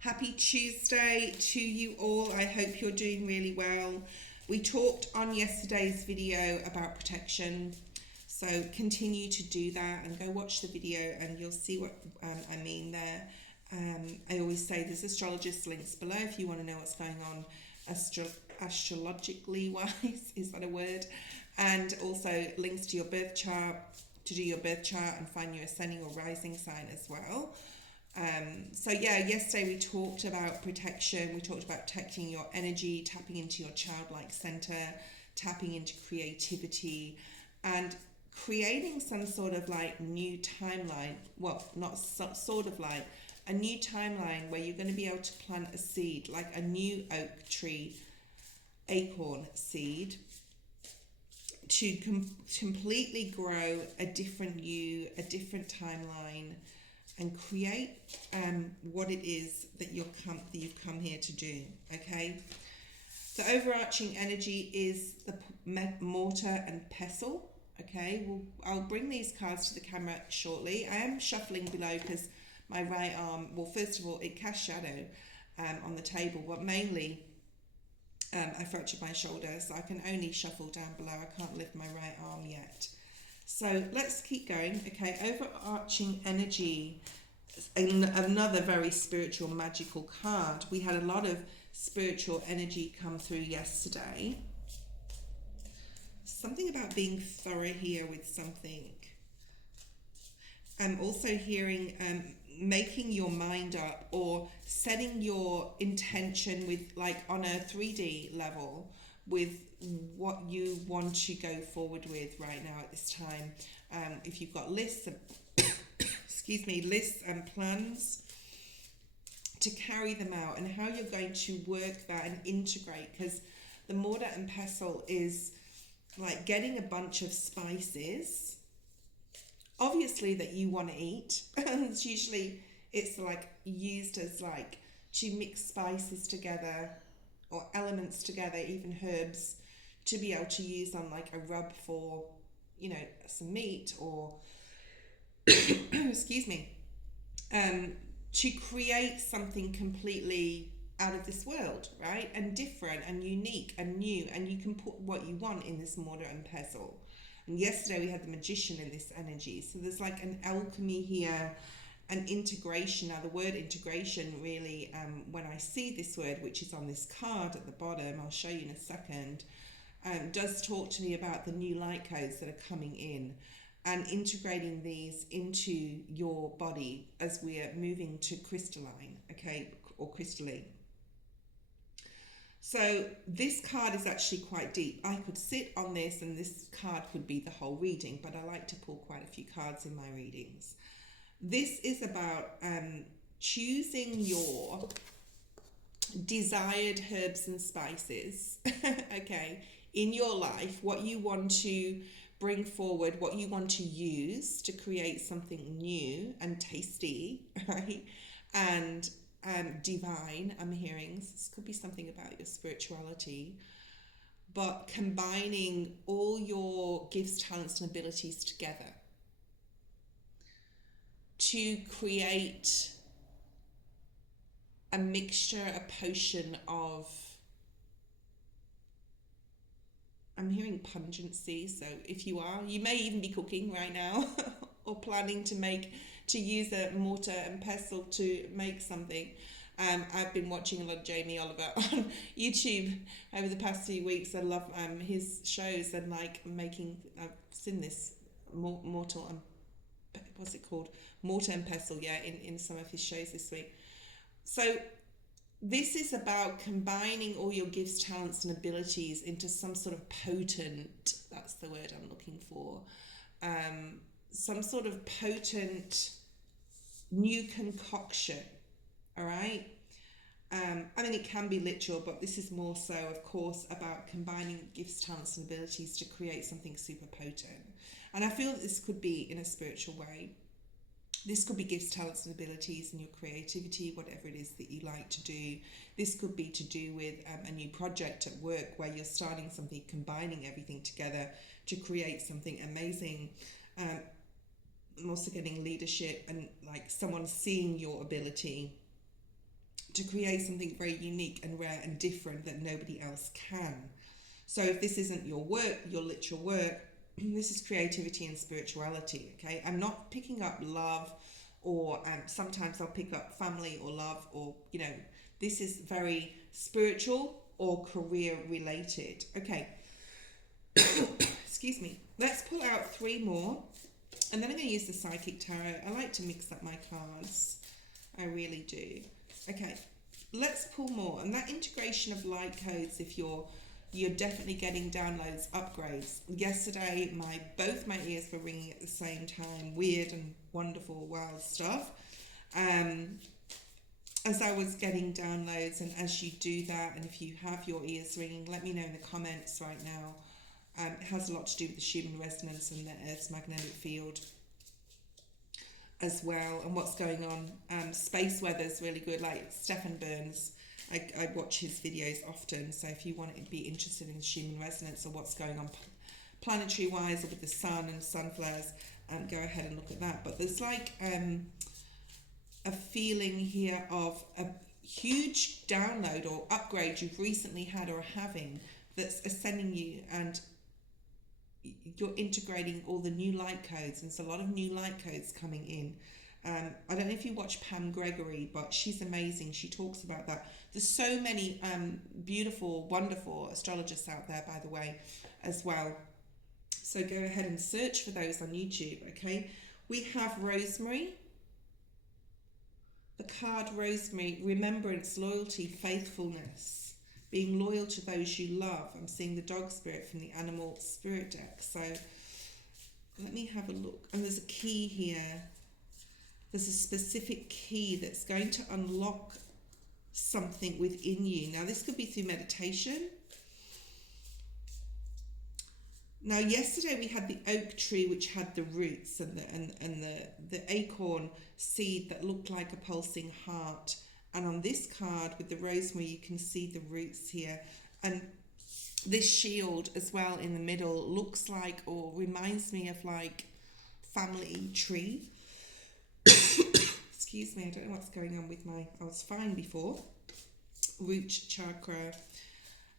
Happy Tuesday to you all. I hope you're doing really well. We talked on yesterday's video about protection, so continue to do that and go watch the video and you'll see what I mean there. I always say there's astrologist links below if you want to know what's going on astrologically wise, is that a word? And also links to your birth chart to do your birth chart and find your ascending or rising sign as well. So yeah, yesterday we talked about protection. We talked about protecting your energy, tapping into your childlike center, tapping into creativity, and creating some sort of like new timeline. Well, not sort of like a new timeline where you're going to be able to plant a seed, like a new oak tree acorn seed, to completely grow a different you, a different timeline, and create what it is that you've come here to do. Okay, the overarching energy is the mortar and pestle. Okay, I'll bring these cards to the camera shortly. I am shuffling below because my right arm, well, first of all, it casts shadow on the table, but mainly I fractured my shoulder, so I can only shuffle down below. I can't lift my right arm yet. So let's keep going. Okay, overarching energy, another very spiritual, magical card. We had a lot of spiritual energy come through yesterday. Something about being thorough here with something. I'm also hearing making your mind up or setting your intention with, like, on a 3D level with what you want to go forward with right now at this time. If you've got lists of, lists and plans, to carry them out and how you're going to work that and integrate, because the mortar and pestle is like getting a bunch of spices, obviously, that you want to eat. It's usually, it's like used as like to mix spices together or elements together, even herbs, to be able to use on like a rub for, you know, some meat or excuse me, to create something completely out of this world, right? And different and unique and new, and you can put what you want in this mortar and pestle. And yesterday we had the magician in this energy, so there's like an alchemy here, an integration. Now the word integration really, when I see this word, which is on this card at the bottom, I'll show you in a second, does talk to me about the new light codes that are coming in and integrating these into your body as we are moving to crystalline, okay, or crystalline. So this card is actually quite deep. I could sit on this and this card could be the whole reading, but I like to pull quite a few cards in my readings. This is about choosing your desired herbs and spices, okay, in your life, what you want to bring forward, what you want to use to create something new and tasty, right? And divine, I'm hearing. This could be something about your spirituality, but combining all your gifts, talents, and abilities together to create a mixture, a potion of, I'm hearing pungency. So if you are, you may even be cooking right now or planning to use a mortar and pestle to make something. I've been watching a lot of Jamie Oliver on YouTube over the past few weeks. I love his shows and like making, I've seen this mortar and, what's it called? Mortar and pestle, yeah, in some of his shows this week. So this is about combining all your gifts, talents, and abilities into some sort of potent, that's the word I'm looking for, some sort of potent new concoction, all right? I mean, it can be literal, but this is more so, of course, about combining gifts, talents, and abilities to create something super potent. And I feel that this could be in a spiritual way. This could be gifts, talents, and abilities and your creativity, whatever it is that you like to do. This could be to do with a new project at work where you're starting something, combining everything together to create something amazing. I'm also getting leadership and like someone seeing your ability to create something very unique and rare and different that nobody else can. So if this isn't your work, your literal work, this is creativity and spirituality, okay? I'm not picking up love, or sometimes I'll pick up family or love, or, you know, this is very spiritual or career related. Okay. Excuse me. Let's pull out 3 more, and then I'm going to use the Psychic Tarot. I like to mix up my cards. I really do. Okay, let's pull more. And that integration of light codes, if you're definitely getting downloads, upgrades. Yesterday, both my ears were ringing at the same time. Weird and wonderful, wild stuff. As I was getting downloads, and as you do that, and if you have your ears ringing, let me know in the comments right now. It has a lot to do with the Schumann resonance and the Earth's magnetic field as well, and what's going on. Space weather's really good, like Stefan Burns. I watch his videos often, so if you want to be interested in Schumann resonance or what's going on planetary wise or with the sun and sun flares, go ahead and look at that. But there's like a feeling here of a huge download or upgrade you've recently had or are having that's ascending you, and you're integrating all the new light codes, and there's a lot of new light codes coming in. I don't know if you watch Pam Gregory, but she's amazing. She talks about that. There's so many beautiful, wonderful astrologists out there, by the way, as well. So go ahead and search for those on YouTube, okay? We have Rosemary. The card Rosemary, remembrance, loyalty, faithfulness. Being loyal to those you love. I'm seeing the dog spirit from the animal spirit deck. So let me have a look. And there's a key here. There's a specific key that's going to unlock something within you. Now this could be through meditation. Now yesterday we had the oak tree, which had the roots and the acorn seed that looked like a pulsing heart. And on this card with the rosemary, you can see the roots here. And this shield as well in the middle looks like, or reminds me of like family tree. Excuse me, I don't know what's going on with I was fine before. Root chakra,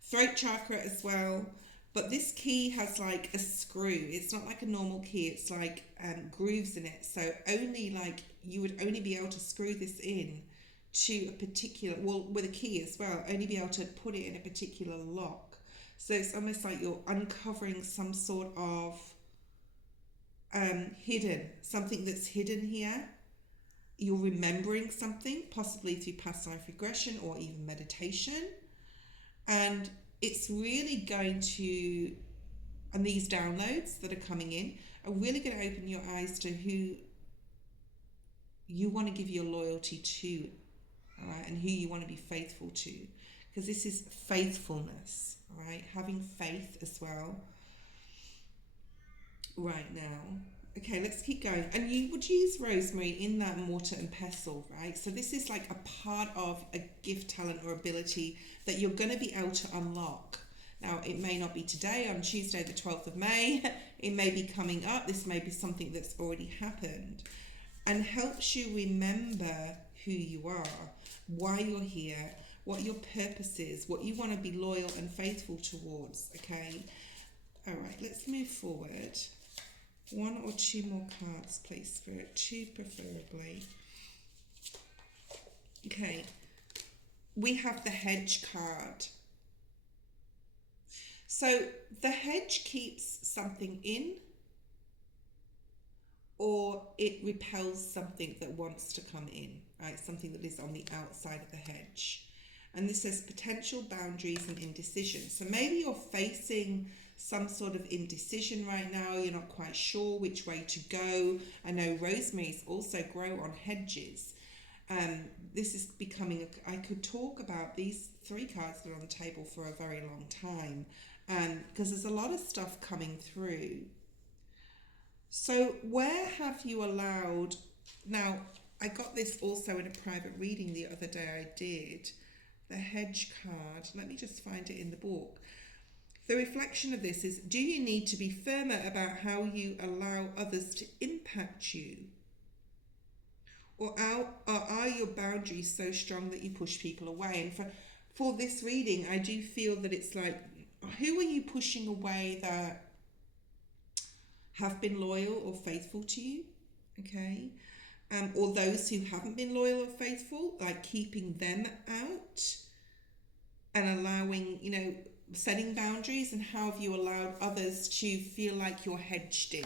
throat chakra as well. But this key has like a screw. It's not like a normal key. It's like grooves in it. So only like, you would only be able to screw this in to a particular, well, with a key as well, only be able to put it in a particular lock. So it's almost like you're uncovering some sort of something that's hidden here. You're remembering something, possibly through past life regression or even meditation. And it's really going to, and these downloads that are coming in are really going to open your eyes to who you want to give your loyalty to. All right, and who you want to be faithful to, because this is faithfulness, all right, having faith as well right now. Okay, let's keep going. And you would use rosemary in that mortar and pestle, right? So this is like a part of a gift, talent, or ability that you're going to be able to unlock. Now, it may not be today, on Tuesday the 12th of May. It may be coming up. This may be something that's already happened, and helps you remember who you are, why you're here, what your purpose is, what you want to be loyal and faithful towards, okay? All right, let's move forward. 1 or 2 more cards, please, Spirit. 2 preferably. Okay, we have the hedge card. So the hedge keeps something in, or it repels something that wants to come in, right? Something that is on the outside of the hedge. And this says potential boundaries and indecision. So maybe you're facing some sort of indecision right now. You're not quite sure which way to go. I know rosemaries also grow on hedges. This is becoming, I could talk about these 3 cards that are on the table for a very long time, because there's a lot of stuff coming through. So where have you allowed, now I got this also in a private reading the other day I did, the hedge card. Let me just find it in the book. The reflection of this is, do you need to be firmer about how you allow others to impact you? Or are your boundaries so strong that you push people away? And for this reading, I do feel that it's like, who are you pushing away that have been loyal or faithful to you? Okay. Or those who haven't been loyal or faithful, like keeping them out and allowing, setting boundaries. And how have you allowed others to feel like you're hedged in?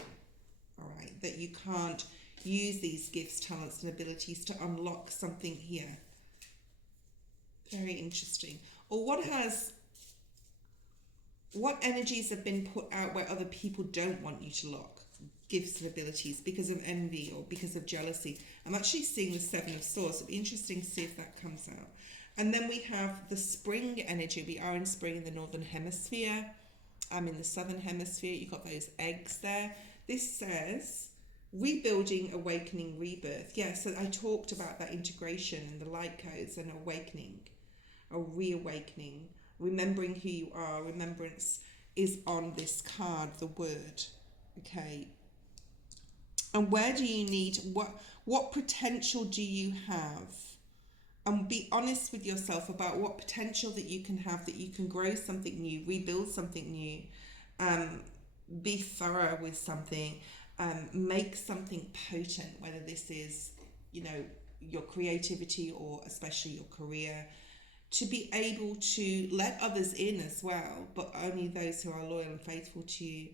All right, that you can't use these gifts, talents, and abilities to unlock something here. Very interesting. Or what energies have been put out where other people don't want you to lock gifts and abilities because of envy or because of jealousy? I'm actually seeing the Seven of Swords. It'll be interesting to see if that comes out. And then we have the spring energy. We are in spring in the northern hemisphere. I'm in the southern hemisphere. You've got those eggs there. This says rebuilding, awakening, rebirth. Yeah, so I talked about that integration and the light codes and awakening, or reawakening, remembering who you are. Remembrance is on this card, the word. Okay. And where do you need, what potential do you have? And be honest with yourself about what potential that you can have, that you can grow something new, rebuild something new, be thorough with something, make something potent, whether this is, your creativity or especially your career, to be able to let others in as well, but only those who are loyal and faithful to you,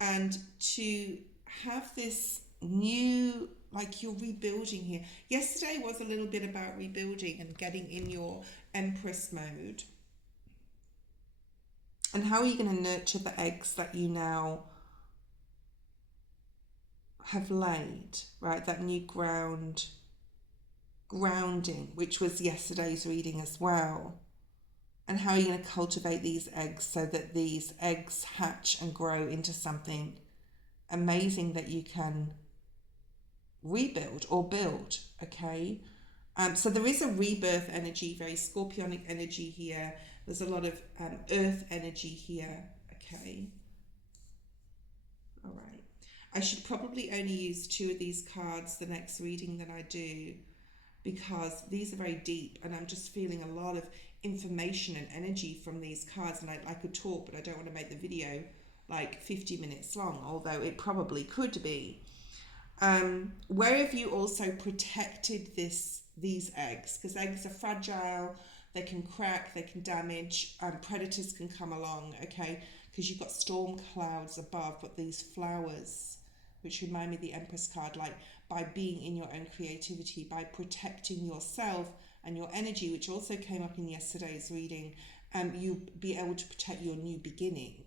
and to have this new, like you're rebuilding here. Yesterday was a little bit about rebuilding and getting in your Empress mode. And how are you going to nurture the eggs that you now have laid, right? That new grounding, which was yesterday's reading as well. And how are you going to cultivate these eggs so that these eggs hatch and grow into something amazing that you can rebuild or build, okay? So there is a rebirth energy, very scorpionic energy here. There's a lot of earth energy here, okay? All right. I should probably only use 2 of these cards the next reading that I do, because these are very deep and I'm just feeling a lot of information and energy from these cards. And I could talk, but I don't want to make the video like 50 minutes long, although it probably could be. Where have you also protected these eggs? Because eggs are fragile, they can crack, they can damage, predators can come along, okay? Because you've got storm clouds above, but these flowers, which remind me of the Empress card, like by being in your own creativity, by protecting yourself and your energy, which also came up in yesterday's reading, you be able to protect your new beginning,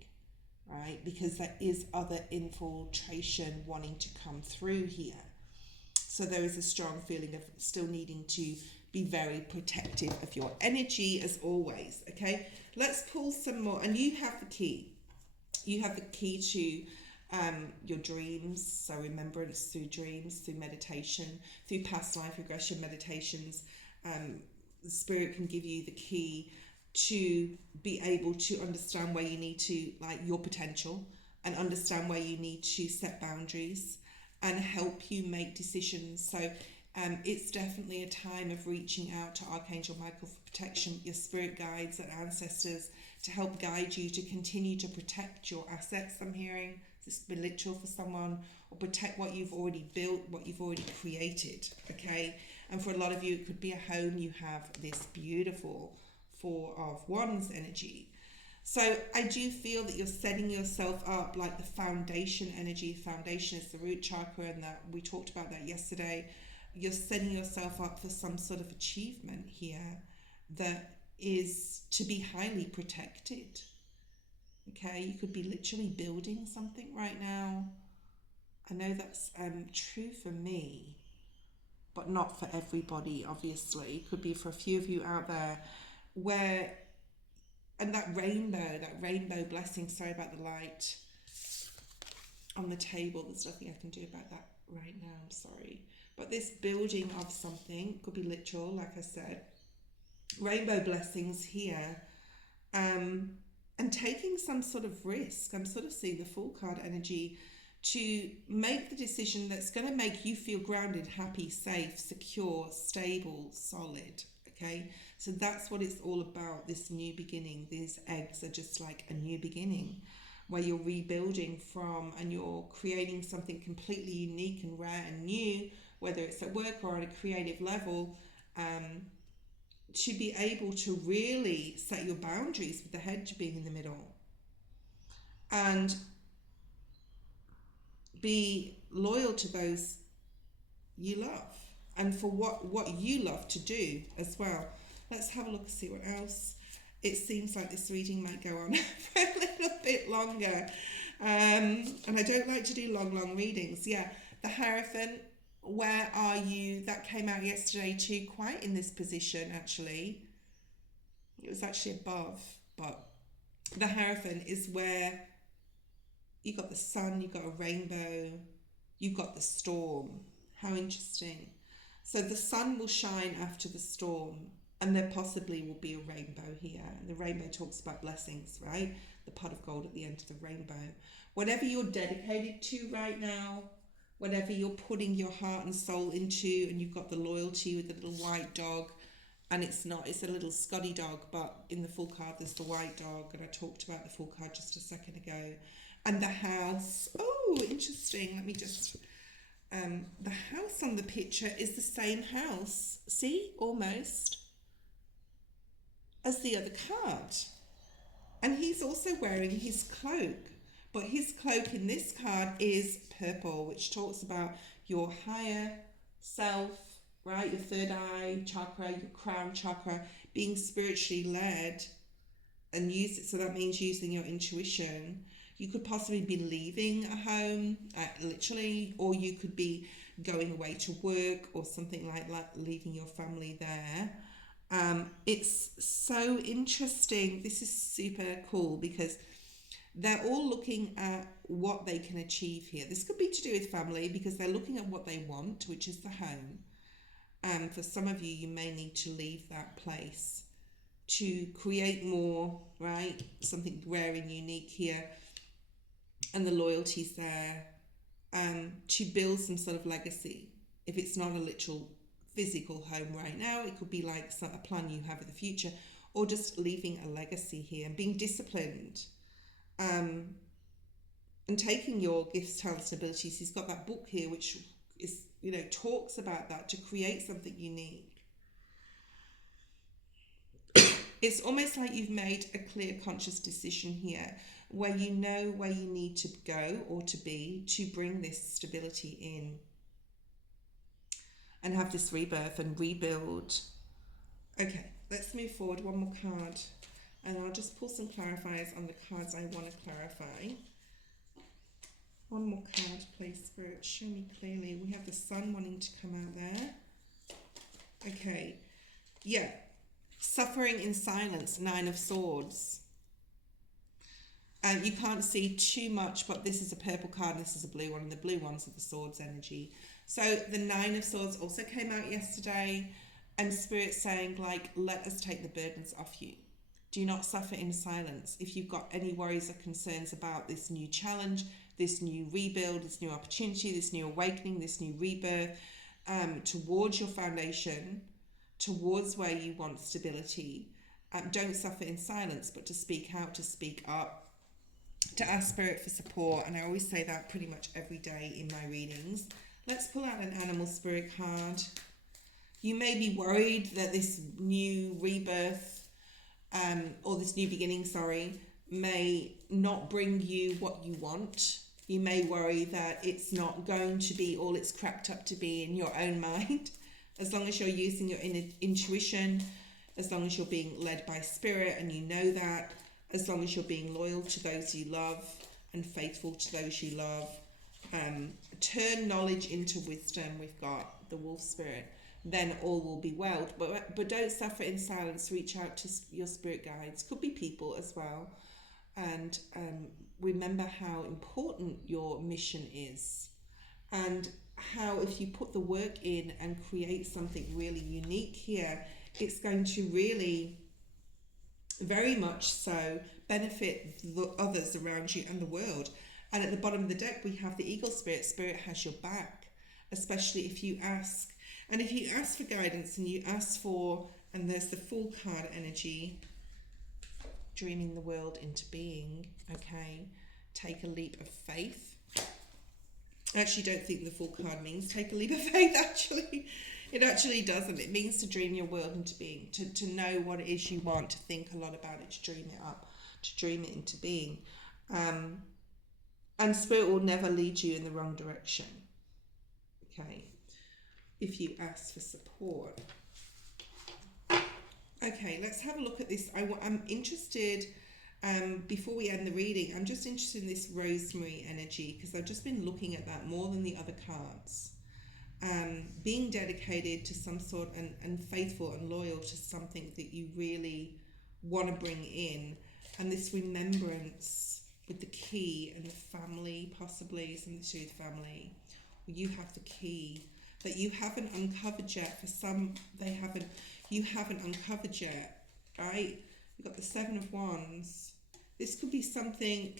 right? Because there is other infiltration wanting to come through here. So there is a strong feeling of still needing to be very protective of your energy as always, okay? Let's pull some more. And you have the key. You have the key to your dreams, so remembrance through dreams, through meditation, through past life regression meditations. The spirit can give you the key to be able to understand where you need to, like your potential, and understand where you need to set boundaries and help you make decisions. So it's definitely a time of reaching out to Archangel Michael for protection, your spirit guides and ancestors, to help guide you to continue to protect your assets. I'm hearing this been literal for someone, or protect what you've already built, what you've already created, okay? And for a lot of you, it could be a home. You have this beautiful 4 of Wands energy. So I do feel that you're setting yourself up like the foundation energy. Foundation is the root chakra, and that we talked about that yesterday. You're setting yourself up for some sort of achievement here that is to be highly protected. Okay, you could be literally building something right now. I know that's true for me, but not for everybody, obviously. It could be for a few of you out there where, and that rainbow blessing, sorry about the light on the table, there's nothing I can do about that right now, I'm sorry. But this building of something could be literal, like I said. Rainbow blessings here. And taking some sort of risk. I'm sort of seeing the Fool card energy to make the decision that's going to make you feel grounded, happy, safe, secure, stable, solid. Okay, so that's what it's all about, this new beginning. These eggs are just like a new beginning where you're rebuilding from, and you're creating something completely unique and rare and new, whether it's at work or on a creative level, to be able to really set your boundaries with the head being in the middle, and be loyal to those you love, and for what you love to do as well. Let's have a look and see what else. It seems like this reading might go on for a little bit longer, and I don't like to do long readings. Yeah, the Hierophant, where are you? That came out yesterday too, quite in this position actually. It was actually above, but the Hierophant is where you got the sun, you got a rainbow, you got the storm. How interesting. So the sun will shine after the storm, and there possibly will be a rainbow here. And the rainbow talks about blessings, right? The pot of gold at the end of the rainbow. Whatever you're dedicated to right now, whatever you're putting your heart and soul into, and you've got the loyalty with the little white dog, and it's a little Scotty dog, but in the full card there's the white dog, and I talked about the full card just a second ago. And the house, oh, interesting. Let me just, the house on the picture is the same house, see, almost, as the other card. And he's also wearing his cloak, but his cloak in this card is purple, which talks about your higher self, right? Your third eye chakra, your crown chakra, being spiritually led, and use it. So that means using your intuition. You could possibly be leaving a home, literally, or you could be going away to work or something like that, leaving your family there. It's so interesting. This is super cool because they're all looking at what they can achieve here. This could be to do with family because they're looking at what they want, which is the home. For some of you, you may need to leave that place to create more, right? Something rare and unique here. And the loyalty's there, to build some sort of legacy. If it's not a literal physical home right now, it could be like a plan you have in the future, or just leaving a legacy here and being disciplined, and taking your gifts, talents, and abilities. He's got that book here which is, talks about that, to create something unique. It's almost like you've made a clear, conscious decision here where you know where you need to go or to be to bring this stability in and have this rebirth and rebuild. Okay, let's move forward. One more card, and I'll just pull some clarifiers on the cards I want to clarify. One more card, please, Spirit. Show me clearly. We have the sun wanting to come out there. Okay, yeah. Suffering in silence, Nine of Swords. You can't see too much, but this is a purple card, and this is a blue one, and the blue ones are the Swords energy. So the Nine of Swords also came out yesterday, and Spirit saying, let us take the burdens off you. Do not suffer in silence. If you've got any worries or concerns about this new challenge, this new rebuild, this new opportunity, this new awakening, this new rebirth, towards your foundation, towards where you want stability, don't suffer in silence, but to speak out, to speak up, to ask Spirit for support. And I always say that pretty much every day in my readings. Let's pull out an animal spirit card. You may be worried that this new rebirth, or this new beginning, may not bring you what you want. You may worry that it's not going to be all it's cracked up to be in your own mind. As long as you're using your intuition, as long as you're being led by Spirit and you know that, as long as you're being loyal to those you love and faithful to those you love, turn knowledge into wisdom. We've got the wolf spirit. Then all will be well. But don't suffer in silence. Reach out to your spirit guides. Could be people as well. And remember how important your mission is. And how if you put the work in and create something really unique here, it's going to really, very much so, benefit the others around you and the world. And at the bottom of the deck, we have the Eagle Spirit. Spirit has your back, especially if you ask. And if you ask for guidance and you ask for, and there's the Fool card energy, dreaming the world into being, okay? Take a leap of faith. I actually don't think the Fool card means take a leap of faith, actually. It actually doesn't. It means to dream your world into being, to know what it is you want, to think a lot about it, to dream it up, to dream it into being. And Spirit will never lead you in the wrong direction, okay, if you ask for support. Okay, let's have a look at this. I'm interested, before we end the reading, I'm just interested in this rosemary energy, because I've just been looking at that more than the other cards. Being dedicated to some sort, and faithful and loyal to something that you really want to bring in, and this remembrance with the key and the family, possibly something to do with family. You have the key that you haven't uncovered yet. For some, you haven't uncovered yet, right? You've got the Seven of Wands. This could be something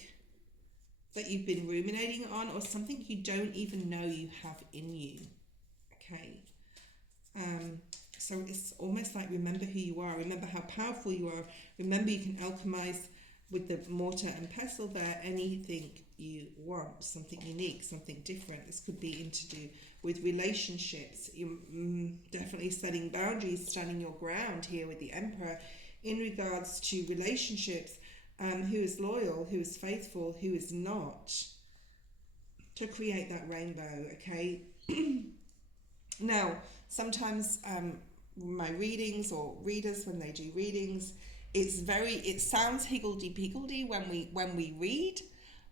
that you've been ruminating on, or something you don't even know you have in you, okay? So it's almost like, remember who you are, remember how powerful you are, remember you can alchemize with the mortar and pestle there anything you want, something unique, something different. This could be to do with relationships. You're definitely setting boundaries, standing your ground here with the Emperor in regards to relationships. Who is loyal, who is faithful, who is not, to create that rainbow, okay? Now, sometimes my readings, or readers when they do readings, it sounds higgledy-piggledy when we read,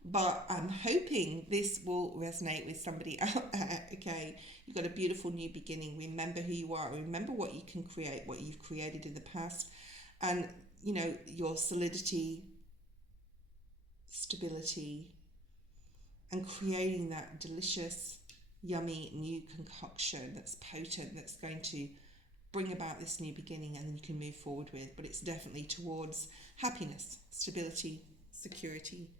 but I'm hoping this will resonate with somebody out there, okay? You've got a beautiful new beginning. Remember who you are. Remember what you can create, what you've created in the past, and, you know, your solidity, stability, and creating that delicious, yummy new concoction that's potent, that's going to bring about this new beginning, and then you can move forward with. But it's definitely towards happiness, stability, security,